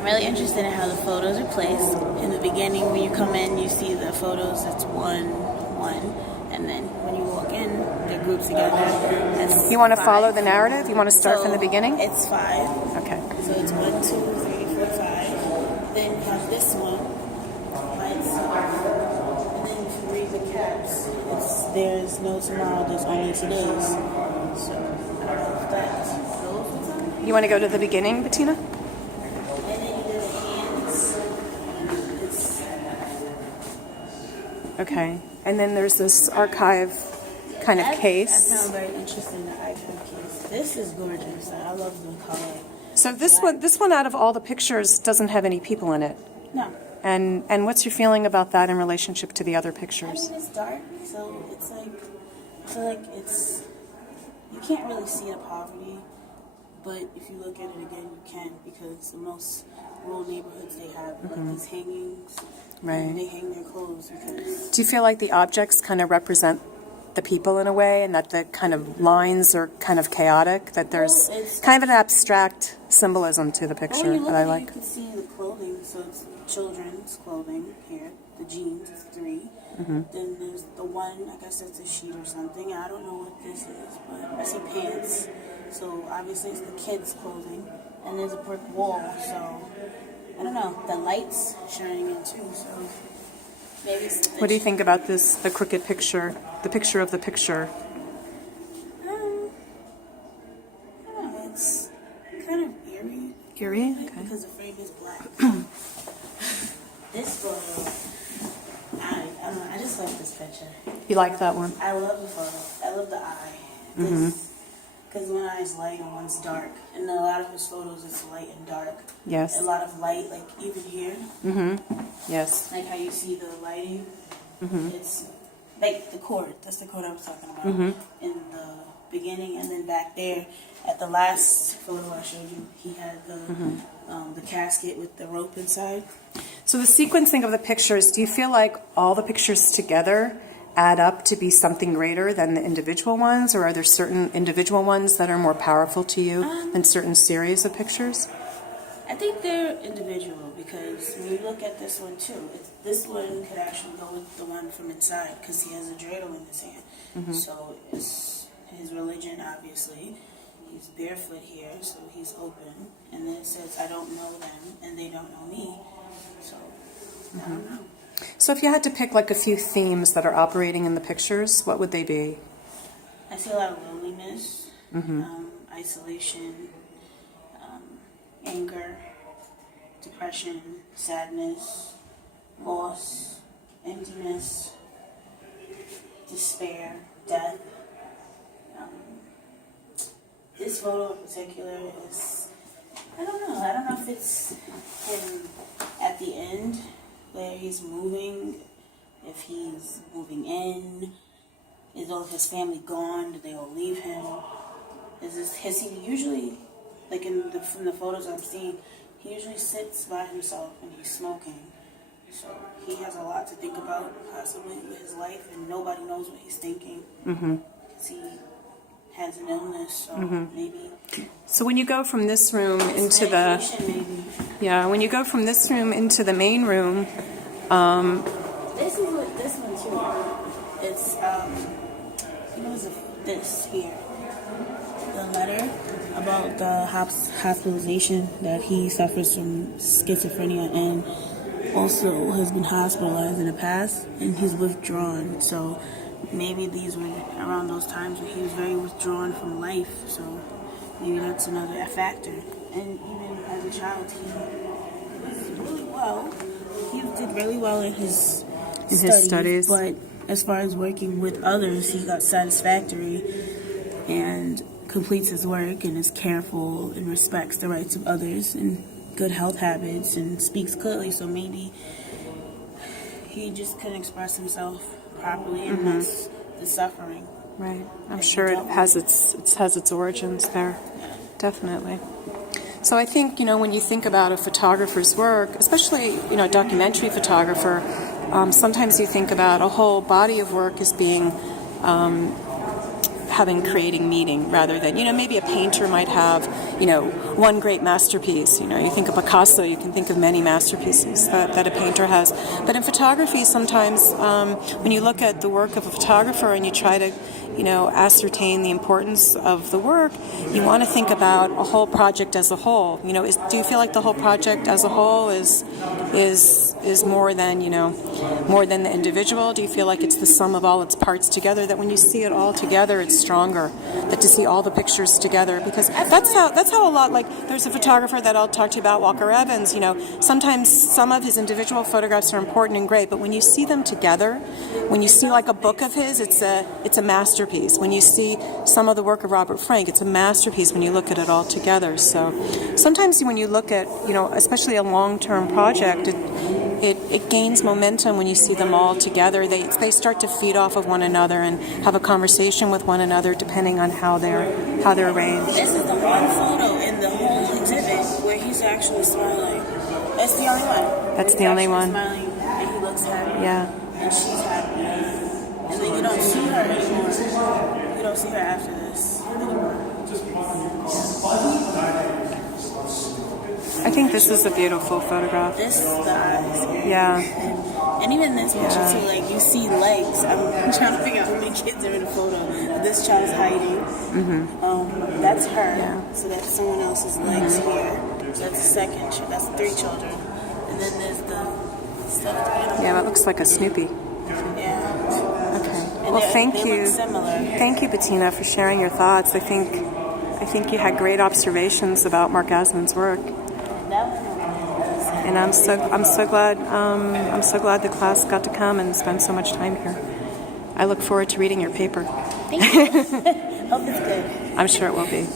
I'm really interested in how the photos are placed. In the beginning, when you come in, you see the photos, it's one, and then when you walk in, they're grouped together. You want to follow the narrative? You want to start from the beginning? It's 5. Okay. So it's 1, 2, 3, 4, 5. Then you have this one, lights up. And then if you read the caps, it's there's no tomorrow, there's only today's. So I don't know if that goes with something. You want to go to the beginning, Beatina? And then you do the hands. It's Okay. And then there's this archive kind of case. I found very interesting, the archive case. This is gorgeous. I love the color. So this one out of all the pictures doesn't have any people in it. No. And what's your feeling about that in relationship to the other I pictures? mean, it's dark, so it's like, I feel like it's, you can't really see the poverty, but if you look at it again, you can, because the most rural neighborhoods, they have like these hangings, Right. and they hang their clothes because, Do you feel like the objects kind of represent the people in a way, and that the kind of lines are kind of chaotic, that there's Well, it's- kind of an abstract symbolism to the when picture you look that I at it, like? you can see the clothing, so it's children's clothing here, the jeans is 3, then there's the one, I guess that's a sheet or something, I don't know what this is, but I see pants, so obviously it's the kids' clothing, and there's a brick wall, so I don't know, the lights shining in too, so maybe it's What do you think about this, the crooked picture, the picture of the picture? I don't know, it's kind of eerie. Eerie? Okay. Because the frame is black. This photo, I don't know, I just like this picture. You like that one? I love the photo. I love the eye. Because one eye is light and one's dark. And a lot of his photos, it's light and dark. Yes. A lot of light, like even here. Yes. Like how you see the lighting. It's like the cord. That's the cord I was talking about. In the beginning, and then back there at the last photo I showed you, he had the casket with the rope inside. So the sequencing of the pictures, do you feel like all the pictures together add up to be something greater than the individual ones, or are there certain individual ones that are more powerful to you than certain series of pictures? I think they're individual because when you look at this one too, this one could actually go with the one from inside because he has a dreidel in his hand. So it's his religion, obviously. He's barefoot here, so he's open. And then it says, I don't know them and they don't know me. So, I don't know. So if you had to pick like a few themes that are operating in the pictures, what would they be? I see a lot of loneliness, isolation, anger, depression, sadness, loss, emptiness, despair, death. This photo in particular is, I don't know if it's him at the end where he's moving, if he's moving in, is all of his family gone, did they all leave him? Has he usually, like from the photos I'm seeing, he usually sits by himself and he's smoking. So he has a lot to think about possibly with his life, and nobody knows what he's thinking. Because he has an illness, so maybe. So when you go from this room into the when you go from this room into the main room, This is what this one too. It's this here, the letter about the hospitalization that he suffers from schizophrenia and also has been hospitalized in the past, and he's withdrawn. So maybe these were around those times when he was very withdrawn from life. So maybe that's another factor. And even as a child, he was really well. He did really well in his studies, but as far as working with others, he got satisfactory and completes his work and is careful and respects the rights of others and good health habits and speaks clearly. So maybe he just couldn't express himself properly, and that's the suffering. Right. I'm sure it has its origins there. Definitely. So I think, when you think about a photographer's work, especially, a documentary photographer, sometimes you think about a whole body of work as being having creating meaning rather than, maybe a painter might have, one great masterpiece. You think of Picasso, you can think of many masterpieces that a painter has. But in photography, sometimes when you look at the work of a photographer and you try to, ascertain the importance of the work, you want to think about a whole project as a whole. Do you feel like the whole project as a whole is more than, more than the individual? Do you feel like it's the sum of all its parts together, that when you see it all together, it's stronger, that to see all the pictures together? Because that's how a lot, like, there's a photographer that I'll talk to you about, Walker Evans. Sometimes some of his individual photographs are important and great, but when you see them together, when you see like a book of his, it's a masterpiece. When you see some of the work of Robert Frank, it's a masterpiece when you look at it all together. So sometimes when you look at, especially a long-term project, it gains momentum when you see them all together. They start to feed off of one another and have a conversation with one another depending on how they're arranged. This is the one photo in the whole exhibit where he's actually smiling. That's the only one. That's the only one. Smiling and he looks happy. Yeah. And she's happy. And then you don't see her anymore. You don't see her after this anymore. I think this is a beautiful photograph. This is the eyes. Yeah. And even this picture too, like, you see legs. I'm trying to figure out how many kids are in the photo. This child's hiding. Mm-hmm. That's her. Yeah. So that's someone else's legs here. So that's the second. That's 3 children. And then there's the stuffed animal. Yeah, that looks like a Snoopy. Yeah. Okay. Well, thank you. Thank you, Beatina, for sharing your thoughts. I think you had great observations about Marc Asnin's work. And I'm so glad the class got to come and spend so much time here. I look forward to reading your paper. Thank you. Hope it's good. I'm sure it will be.